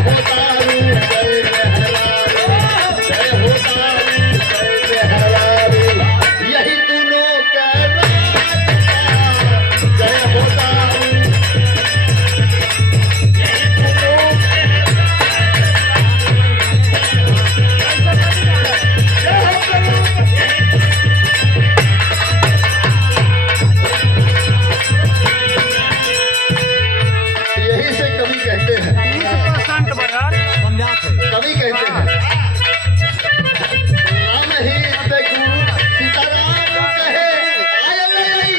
हो दारू जय मेहरारू, जय हो दारू जय मेहरारू, यही दोनों का राज, जय हो दारू यही दोनों यही से कवि कहते हैं, कवि कहते हैं राम ही ते गुरु सीताराम कहे आय मेरी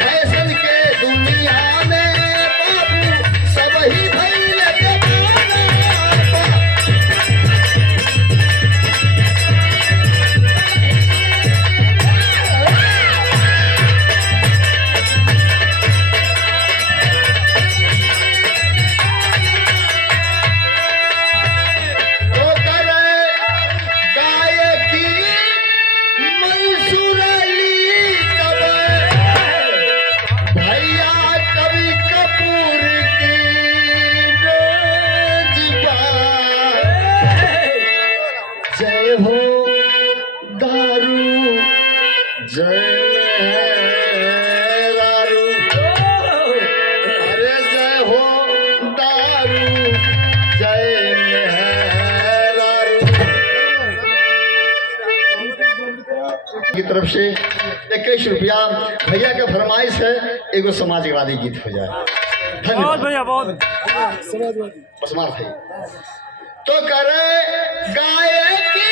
फैशन के दुनिया में बाबू सब ही भइल जमाना। तो करे गायकी मंसूर अली भैया कवि कपूर की रोजबा, जय हो दारू जय मेहरारू, अरे जय हो दारू जय मेहरारू की तरफ से 21 रुपया भैया का फरमाइश है, एगो समाजवादी गीत हो जाए। धन्यवाद भैया बहुत बस मार भाई तो करे गायकी